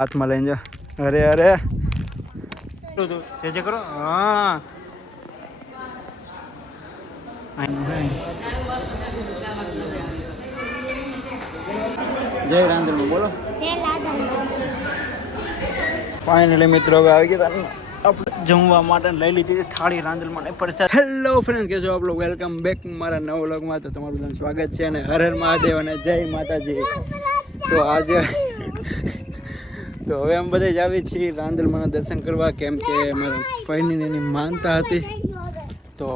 હાથમાં લઈને જા. અરે અરે જે કરો. હા જય રાંધણ બોલો. ફાઇનલી મિત્રો હવે આવી ગયા આપણે જમવા માટે લઈ લીધી થાળી રાંધણ માટે પ્રસાદ. હેલો ફ્રેન્ડ, કેજો આપ લોકો વેલકમ બેક મારા નવા વ્લોગમાં. તો તમારું બધાનું સ્વાગત છે અને હર હર મહાદેવ અને જય માતાજી. તો આજે તો હવે અમે બધા જ આવી છીએ રાંદલમાના દર્શન કરવા, કેમ કે મારા ફઈની એની માનતા હતી. તો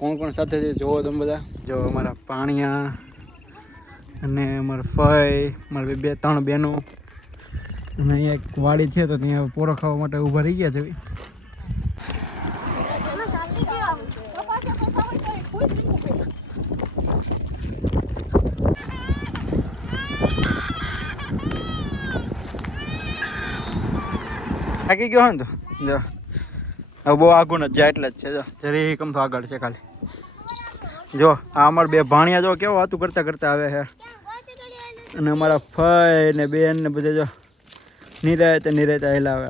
કોણ કોણ સાથે છે જોવો તમે બધા. જો અમારા પાણીયા અને અમારા ફઈ, મારા બે ત્રણ બહેનો અને અહીંયા એક વાડી છે તો ત્યાં પોરો ખાવા માટે ઊભા રહી ગયા છે. થાકી ગયો ને તો જો હવે બહુ આઘું નથી જાય એટલે જ છે. જો જરી કમ તો આગળ છે ખાલી. જો આ અમારા બે ભાણિયા જો કેવો વાતું કરતા કરતા આવે છે. અને અમારા ફઈ ને બેન ને બધા જો નિરાયતા હેલાવે.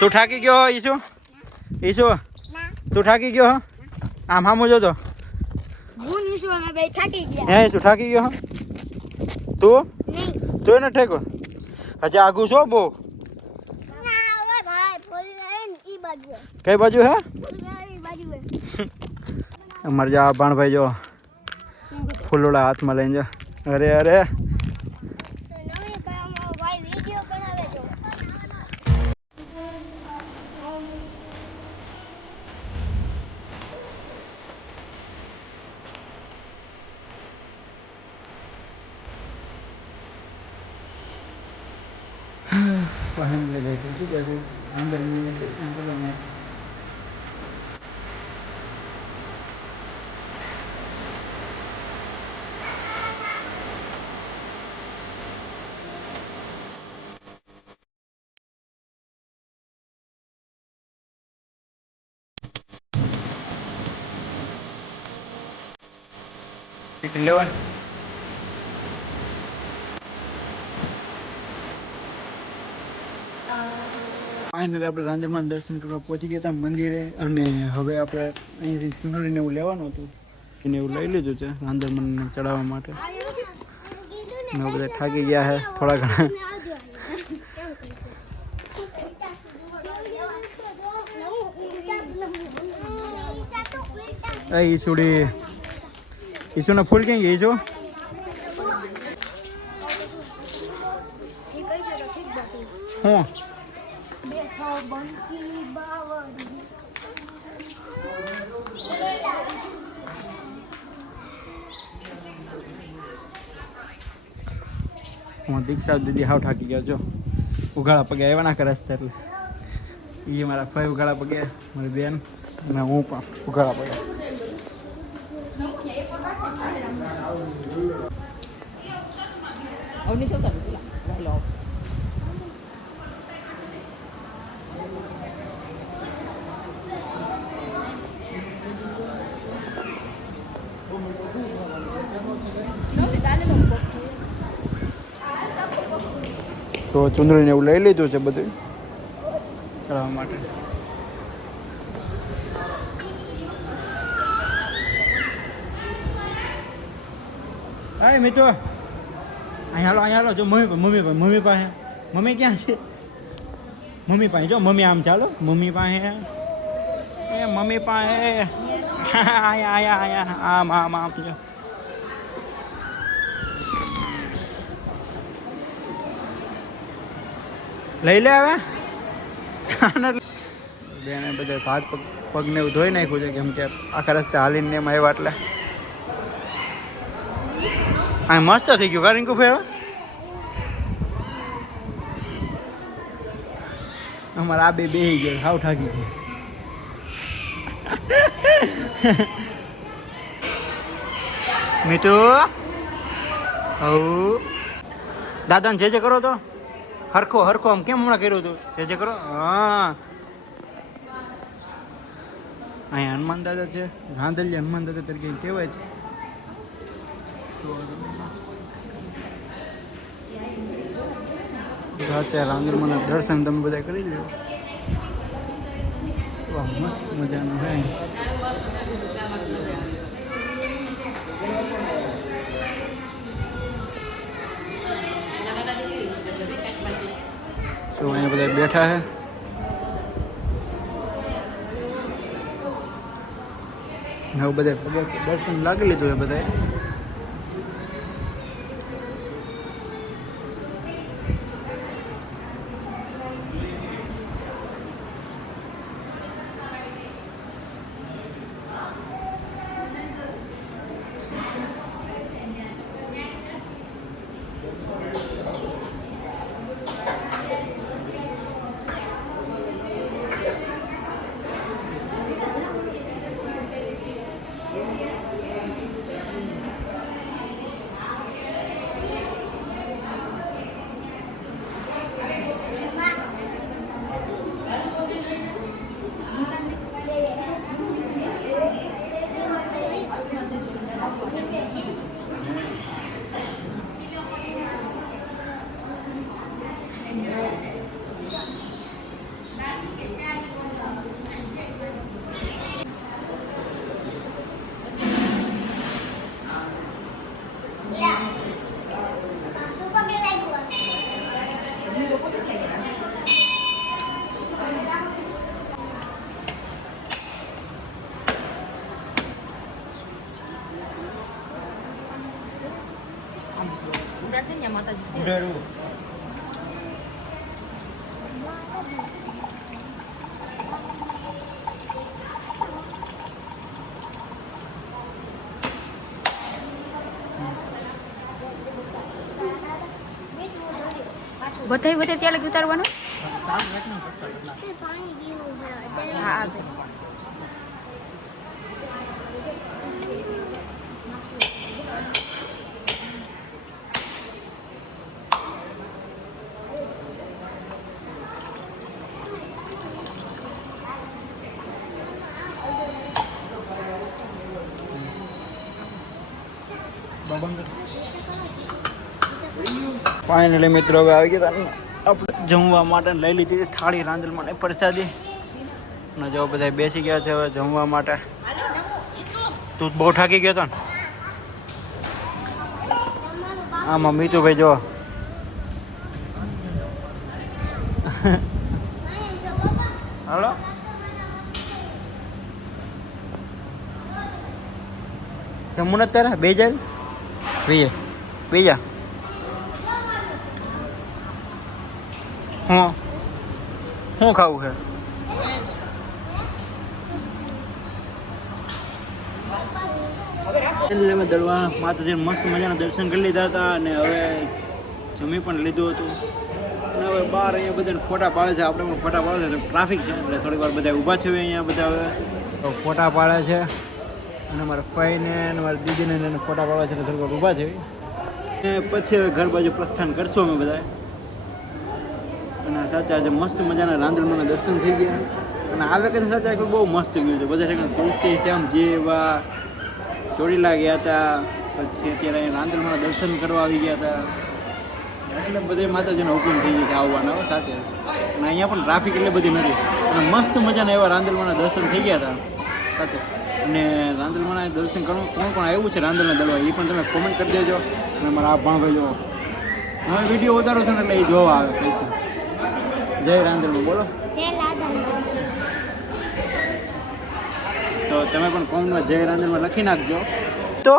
તું થાકી ગયો ઈશુ? ઈશુ તું થાકી ગયો? આમ હામું જો તો હે શું થાકી ગયો? તું તું ને ઠેકો હજી આગું છો બહુ. કઈ બાજુ હે? અમારે જા ભાણભાઈ જો ફૂલોડા હાથમાં લઈને જો. અરે અરે લેવન ફાઇનલી આપણે રાંદલમાં દર્શન કરવા પહોંચી ગયા હતા મંદિરે. અને હવે આપણે અહીંથી ચૂંટણીને એવું લેવાનું હતું એને એવું લઈ લીધું છે રાંદલમાં ચડાવવા માટે. અને બધા થાકી ગયા છે થોડા ઘણા. ઈસુડી ઈસુના ફૂલ ક્યાં ગયા? ઈસુ હું દીક્ષા દીદી હાવ થાકી ગયા. જો ઉઘાડા પગે આવ્યા ના કરે એટલે એ મારા ભાઈ ઉઘાડા પગે, મારી બેન અને હું પણ ઉઘાડા પગે. તો ચુંદડીને એવું લઈ લીધું છે બધું કરવા માટે. હા મિત્રો અહીંયા હાલો જો મમ્મી પાસે. મમ્મી ક્યાં છે? મમ્મી પાસે જો મમ્મી આમ ચાલો મમ્મી પાસે. એ મમ્મી પાસે અહીંયા આમ આમ આમ જો. લઈ લે હવે. બેને બધા હાથ પગને એવું ધોઈ નાખ્યું છે કેમ કે આખા રસ્તે હાલીને એમાં આવ્યા એટલે. આ મસ્ત થઈ ગયું કારણ કે હવે અમારા આ બે બેહી ગયા હાવ થાકી ગયું. મીઠું હવ દાદાને જે કરો તો હરખો આમ કેમ હમણાં કર્યું હતું જે કરો. હા અહીંયા હનુમાન દાદા છે, રાંદલિયા હનુમાન દાદા તરીકે કહેવાય છે. અત્યારે રાંદલમાના દર્શન તમે બધા કરી લો. વાહ, મસ્ત મજાનું છે. તો અહીંયા બધા બેઠા છે. હવે બધા દર્શન લાગી લીધું છે બધાએ. બધાય વધારે ત્યાં લગી ઉતારવાનું. હા ફાઇનલી મિત્રો હવે આવી ગયા આપણે જમવા માટે લઈ લીધી થાળી રાંદલમાં ને પ્રસાદી. અને જો બધા બેસી ગયા છે હવે જમવા માટે. તું બહુ થાકી ગયો હતો ને? આમાં મીતુભાઈ જો હાલો જમવું નથી તારે? બે જાય બીજા શું ખાવું છે? અમે દળવા માતાજી મસ્ત મજાના દર્શન કરી લીધા હતા અને હવે જમી પણ લીધું હતું. અને હવે બહાર અહીંયા બધાને ફોટા પાડે છે, આપણે પણ ફોટા પાડે છે. ટ્રાફિક છે એટલે થોડીક વાર બધા ઊભા છે અહીંયા બધા હવે ફોટા પાડે છે. અને મારા ફઈને અને મારા દીદીને એને ફોટા પાડવા છે એટલે થોડીક વાર ઊભા છે. અને પછી હવે ઘર બાજુ પ્રસ્થાન કરશું અમે બધા. અને સાચા આજે મસ્ત મજાના રાંદલમાના દર્શન થઈ ગયા. અને આ વેકેશન સાચા બહુ મસ્ત ગયું છે. બધા ઠેકાણે તુલસી શ્યામ જેવા ચોટીલા ગયા હતા, પછી અત્યારે અહીંયા રાંદલમાના દર્શન કરવા આવી ગયા હતા. એટલે બધે માતાજીનો હુકમ થઈ ગયો છે આવવાના સાચે. અને અહીંયા પણ ટ્રાફિક એટલે બધી નથી. અને મસ્ત મજાના એવા રાંદલમાના દર્શન થઈ ગયા હતા સાચે. અને રાંદલમાના દર્શન કરવું કોણ કોણ આવ્યું છે રાંદલના દળવા એ પણ તમે કોમેન્ટ કરી દેજો. અને મારા આ ભાણભાઈ જો હવે વિડીયો ઉતારો છો ને એટલે એ જોવા આવે પૈસા. જય રાંદલમાં બોલો. તો તમે પણ કોમેન્ટમાં જય રાંદલમાં લખી નાખજો. તો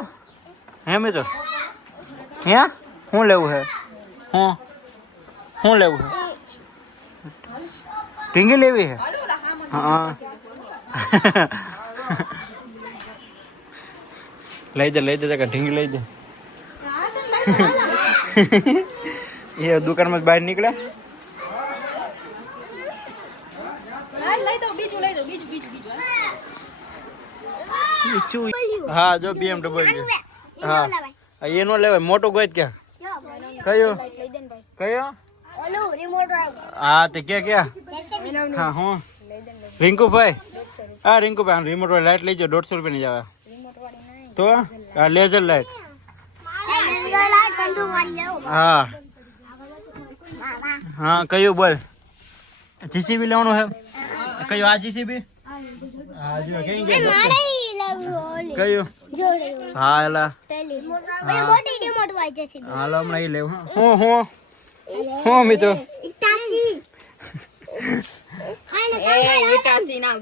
હે મિત્રો હે શું લેવું છે? શું લેવું છે? ઢીંગી લેવી છે? હા લઈ જા કે ઢીંગી લઈ જા. એ દુકાનમાં જ બહાર નીકળે. હા જો BMW. હા એનો લેવાય મોટો ગોઈ ક્યાં? કયો કયો? હા તે ક્યાં? હા હું રિંકુભાઈ હા રિંકુભાઈ રિમોટ વાળી લાઈટ લઈ જાઓ 150 રૂપિયાની જ આવે તો આ લેઝર લાઈટ હા હા કયું બોલ જીસીબી લેવાનું છે કયું આ જીસીબી હા જો કઈ કયું હા એલા હાલો હમણાં એ લેવું હું મિત્રો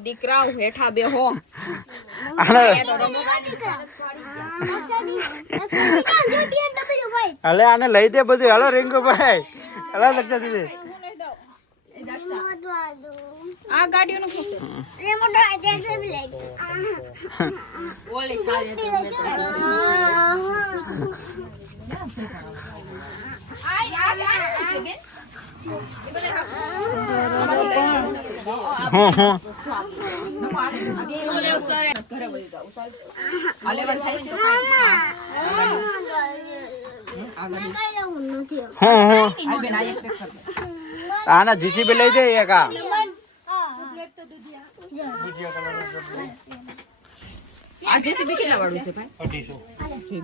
દીકરા હેઠા બે હો અલે આને લઈ દે બધું હાલો રિંકુભાઈ હલા લગતા દીધી આ ગાડીઓનું શું ઓલે સાલે આના જીસીબી લઈ દે એક આ આ જેસીબી કેટલા વાળું છે ભાઈ 250